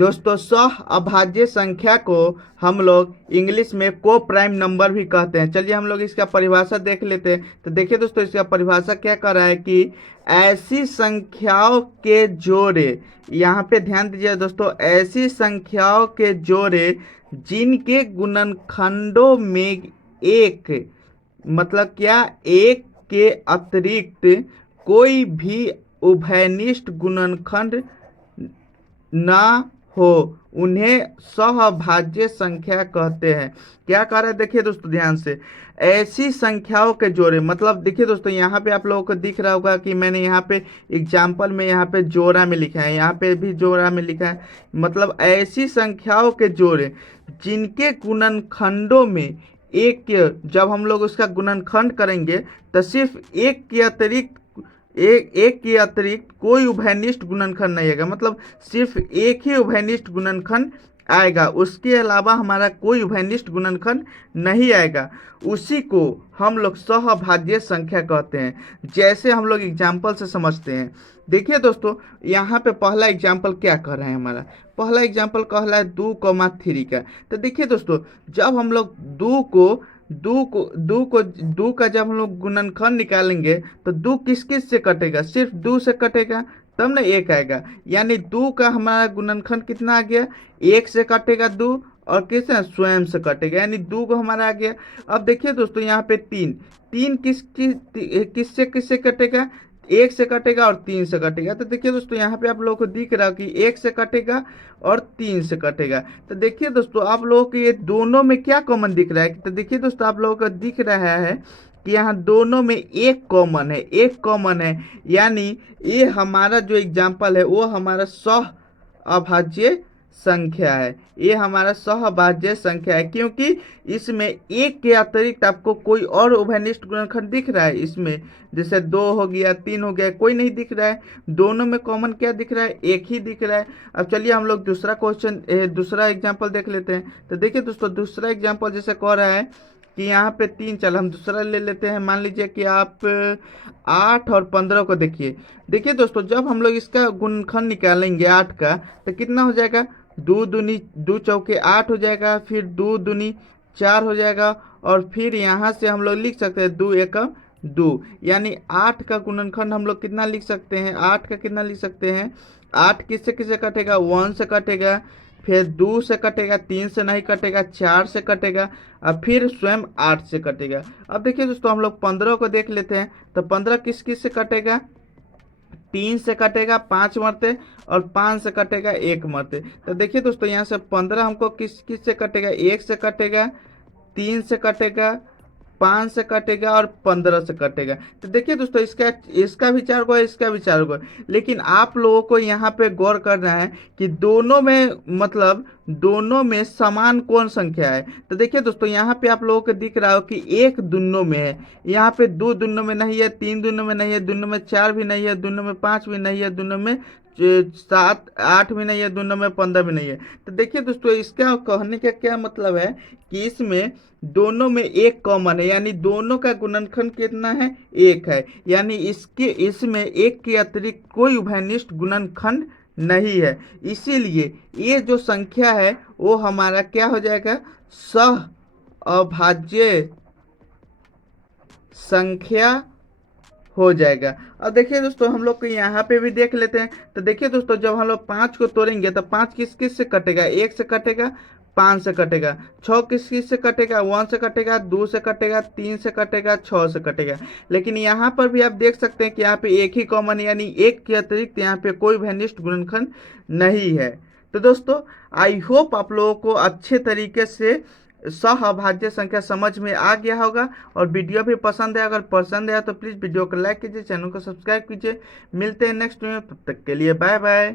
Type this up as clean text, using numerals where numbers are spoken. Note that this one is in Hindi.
दोस्तों सह अभाज्य संख्या को हम लोग इंग्लिश में को प्राइम नंबर भी कहते हैं। चलिए हम लोग इसका परिभाषा देख लेते हैं। तो देखिए दोस्तों, इसका परिभाषा क्या कर रहा है कि ऐसी संख्याओं के जोड़े, यहाँ पे ध्यान दीजिए दोस्तों, ऐसी संख्याओं के जोड़े जिनके गुणनखंडों में एक, मतलब क्या, एक के अतिरिक्त कोई भी उभयनिष्ठ गुणनखंड ना हो, उन्हें सहअभाज्य संख्या कहते हैं। क्या कह रहे हैं, देखिए दोस्तों ध्यान से, ऐसी संख्याओं के जोड़े, मतलब देखिए दोस्तों यहाँ पे आप लोगों को दिख रहा होगा कि मैंने यहाँ पे एग्जाम्पल में यहाँ पे जोड़ा में लिखा है, यहाँ पे भी जोड़ा में लिखा है। मतलब ऐसी संख्याओं के जोड़े जिनके गुणनखंडों में एक के, जब हम लोग उसका गुणनखंड करेंगे तो सिर्फ एक के अतिरिक्त एक के अतिरिक्त कोई उभयनिष्ठ गुणनखंड नहीं आएगा। मतलब सिर्फ एक ही उभयनिष्ठ गुणनखंड आएगा, उसके अलावा हमारा कोई उभयनिष्ठ गुणनखंड नहीं आएगा। उसी को हम लोग सहअभाज्य संख्या कहते हैं। जैसे हम लोग एग्जाम्पल से समझते हैं। देखिए दोस्तों, यहाँ पे पहला एग्जाम्पल क्या कह रहे हैं, हमारा पहला एग्जाम्पल कह रहा है 2,3 का। तो देखिए दोस्तों, जब हम लोग दो का जब हम लोग गुणनखंड निकालेंगे तो दो किस किस से कटेगा, सिर्फ दो से कटेगा, तब ना एक आएगा। यानी दो का हमारा गुणनखंड कितना आ गया, एक से कटेगा दो, और किससे, स्वयं से कटेगा, यानी दो को हमारा आ गया। अब देखिए दोस्तों यहाँ पे तीन किससे किससे कटेगा, एक से कटेगा और तीन से कटेगा। तो देखिए दोस्तों यहाँ पे आप लोगों को दिख रहा है कि एक से कटेगा और तीन से कटेगा। तो देखिए दोस्तों आप लोगों को ये दोनों में क्या कॉमन दिख रहा है। तो देखिए दोस्तों आप लोगों को दिख रहा है कि यहाँ दोनों में एक कॉमन है, एक कॉमन है। यानी ये हमारा जो एग्जाम्पल है वो हमारा सह अभाज्य संख्या है, ये हमारा सहअभाज्य संख्या है, क्योंकि इसमें एक के अतिरिक्त आपको कोई और उभयनिष्ठ गुणनखंड दिख रहा है। इसमें जैसे 2 हो गया, 3 हो गया, कोई नहीं दिख रहा है। दोनों में कॉमन क्या दिख रहा है, एक ही दिख रहा है। अब चलिए हम लोग दूसरा एग्जाम्पल देख लेते हैं। तो देखिए दोस्तों दूसरा एग्जाम्पल जैसे कह रहा है कि यहाँ पे 3, चल हम दूसरा ले लेते हैं। मान लीजिए कि आप 8 और 15 को देखिए दोस्तों, जब हम लोग इसका गुणनखंड निकालेंगे 8 का, तो कितना हो जाएगा, 2 चौके 8 हो जाएगा, फिर 2 दूनी 4 हो जाएगा, और फिर यहाँ से हम लोग लिख सकते हैं 2 एकम 2। यानी 8 का गुणनखंड हम लोग कितना लिख सकते हैं, 8 का कितना लिख सकते हैं, 8 किससे किससे कटेगा, 1 से कटेगा, फिर 2 से कटेगा, 3 से नहीं कटेगा, 4 से कटेगा, और फिर स्वयं 8 से कटेगा। अब देखिए दोस्तों हम लोग 15 को देख लेते हैं। तो 15 किस किस से कटेगा, 3 से कटेगा 5 मरते, और 5 से कटेगा 1 मरते। तो देखिए दोस्तों यहाँ से 15 हमको किस किस से कटेगा, 1 से कटेगा, 3 से कटेगा, 5 से कटेगा, और 15 से कटेगा। तो देखिए दोस्तों इसका विचार को, इसका विचार को, लेकिन आप लोगों को यहाँ पे गौर करना है कि दोनों में, मतलब दोनों में समान कौन संख्या है। तो देखिए दोस्तों यहाँ पे आप लोगों को दिख रहा हो कि 1 दूनों में है, यहाँ पे 2 दूनों में नहीं है, 3 दूनों में नहीं है, दूनों में 4 भी नहीं है, दूनों में 5 भी नहीं है, दूनों में 7 8 भी नहीं है, दूनों में 15 भी नहीं है। तो देखिए दोस्तों इसका कहने का क्या मतलब है कि इसमें दोनों में एक कॉमन है, यानी दोनों का गुणनखंड कितना है, एक है। यानी इसमें एक के अतिरिक्त कोई उभयनिष्ठ गुणनखंड नहीं है। इसीलिए ये जो संख्या है वो हमारा क्या हो जाएगा, सहअभाज्य संख्या हो जाएगा। अब देखिए दोस्तों हम लोग को यहाँ पे भी देख लेते हैं। तो देखिए दोस्तों जब हम लोग 5 को तोड़ेंगे तो 5 किस किस से कटेगा, 1 से कटेगा, 5 से कटेगा, 6 किस किस से कटेगा, 1 से कटेगा, 2 से कटेगा, 3 से कटेगा, 6 से कटेगा। लेकिन यहाँ पर भी आप देख सकते हैं कि यहाँ पे एक ही कॉमन है, यानी एक के अतिरिक्त यहाँ पे कोई उभयनिष्ठ गुणनखंड नहीं है। तो दोस्तों आई होप आप लोगों को अच्छे तरीके से सहअभाज्य संख्या समझ में आ गया होगा, और वीडियो भी पसंद है। अगर पसंद है तो प्लीज़ वीडियो को लाइक कीजिए, चैनल को सब्सक्राइब कीजिए। मिलते हैं नेक्स्ट वीडियो में, तब तक के लिए बाय बाय।